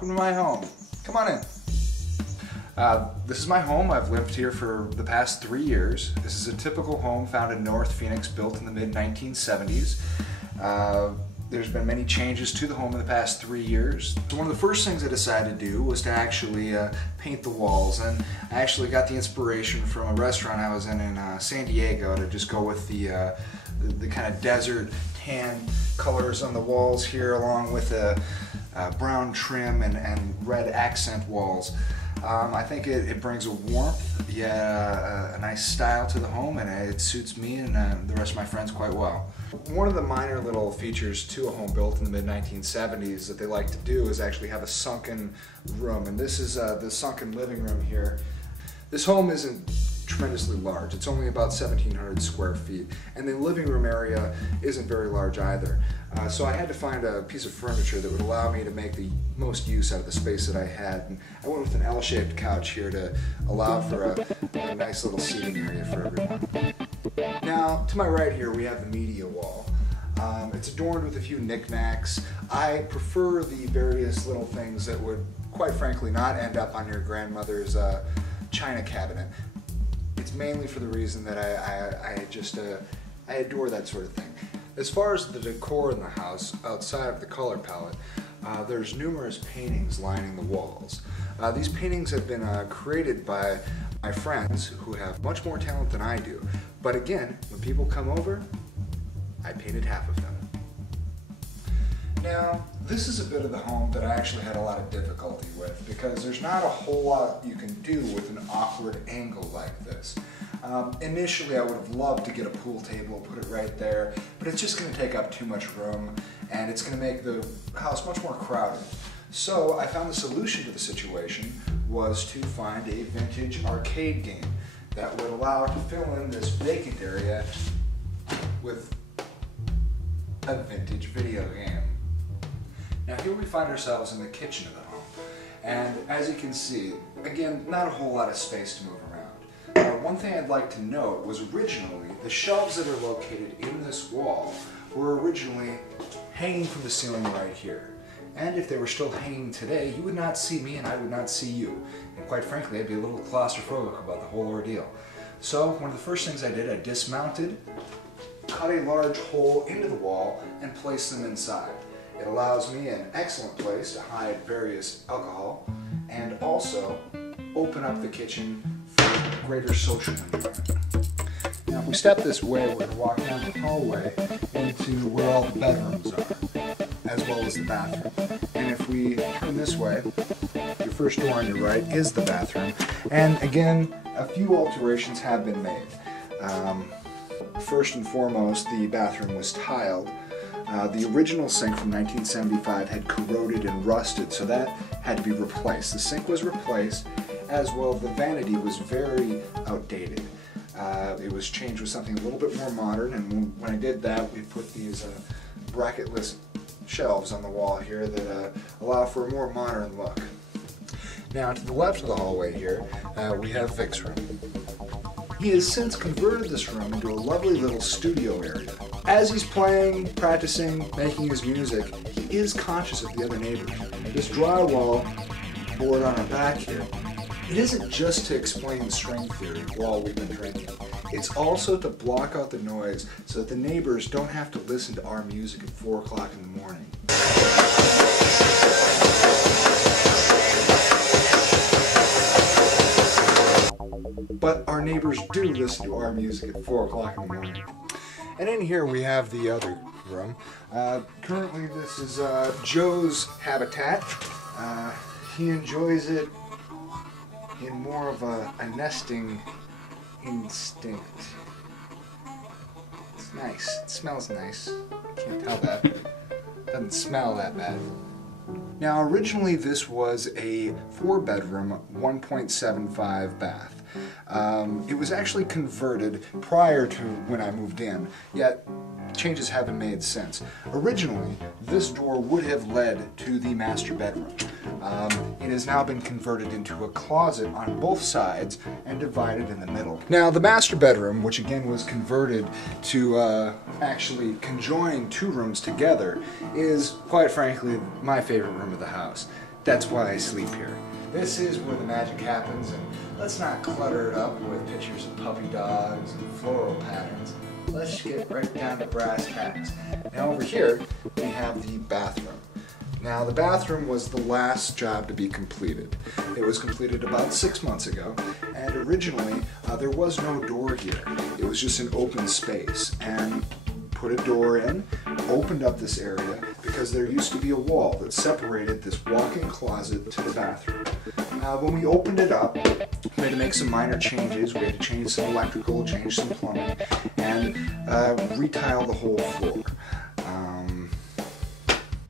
Welcome to my home. Come on in. This is my home. I've lived here for the past 3 years. This is a typical home found in North Phoenix, built in the mid-1970s. There's been many changes to the home in the past 3 years. So one of the first things I decided to do was to actually paint the walls, and I actually got the inspiration from a restaurant I was in San Diego to just go with the kind of desert tan colors on the walls here, along with a brown trim and red accent walls. I think it brings a warmth, a nice style to the home, and it suits me and the rest of my friends quite well. One of the minor little features to a home built in the mid-1970s that they like to do is actually have a sunken room, and this is the sunken living room here. This home isn't tremendously large. It's only about 1,700 square feet, and the living room area isn't very large either. So I had to find a piece of furniture that would allow me to make the most use out of the space that I had. And I went with an L-shaped couch here to allow for a nice little seating area for everyone. Now, to my right here, we have the media wall. It's adorned with a few knickknacks. I prefer the various little things that would, quite frankly, not end up on your grandmother's china cabinet. It's mainly for the reason that I adore that sort of thing. As far as the decor in the house, outside of the color palette, there's numerous paintings lining the walls. These paintings have been created by my friends who have much more talent than I do. But again, when people come over, I painted half of them. Now, this is a bit of the home that I actually had a lot of difficulty with, because there's not a whole lot you can do with an awkward angle like this. Initially, I would have loved to get a pool table, put it right there, but it's just going to take up too much room, and it's going to make the house much more crowded. So I found the solution to the situation was to find a vintage arcade game that would allow to fill in this vacant area with a vintage video game. Now here we find ourselves in the kitchen of the home, and as you can see, again, not a whole lot of space to move around. One thing I'd like to note was originally the shelves that are located in this wall were originally hanging from the ceiling right here. And if they were still hanging today, you would not see me and I would not see you. And quite frankly, I'd be a little claustrophobic about the whole ordeal. So one of the first things I did, I dismounted, cut a large hole into the wall, and placed them inside. It allows me an excellent place to hide various alcohol and also open up the kitchen for greater social enjoyment. Now if we step this way, we're going to walk down the hallway into where all the bedrooms are, as well as the bathroom. And if we turn this way, your first door on your right is the bathroom. And again, a few alterations have been made. First and foremost, the bathroom was tiled. The original sink from 1975 had corroded and rusted, so that had to be replaced. The sink was replaced, as well the vanity was very outdated. It was changed with something a little bit more modern, and when I did that, we put these bracketless shelves on the wall here that allow for a more modern look. Now to the left of the hallway here, we have Vic's room. He has since converted this room into a lovely little studio area. As he's playing, practicing, making his music, he is conscious of the other neighbors. This drywall board on our back here, it isn't just to explain string theory while we've been drinking. It's also to block out the noise so that the neighbors don't have to listen to our music at 4 o'clock in the morning. But our neighbors do listen to our music at 4 o'clock in the morning. And in here we have the other room. Currently this is Joe's habitat. He enjoys it in more of a nesting instinct. It's nice. It smells nice. Can't tell that. It doesn't smell that bad. Now originally this was a 4-bedroom, 1.75 bath. It was actually converted prior to when I moved in, yet changes have been made since. Originally, this door would have led to the master bedroom. It has now been converted into a closet on both sides and divided in the middle. Now, the master bedroom, which again was converted to actually conjoin 2 rooms together, is, quite frankly, my favorite room of the house. That's why I sleep here. This is where the magic happens, and let's not clutter it up with pictures of puppy dogs and floral patterns. Let's get right down to brass tacks. Now over here, we have the bathroom. Now the bathroom was the last job to be completed. It was completed about 6 months ago, and originally there was no door here. It was just an open space, and put a door in, opened up this area because there used to be a wall that separated this walk-in closet to the bathroom. When we opened it up, we had to make some minor changes. We had to change some electrical, change some plumbing, and retile the whole floor.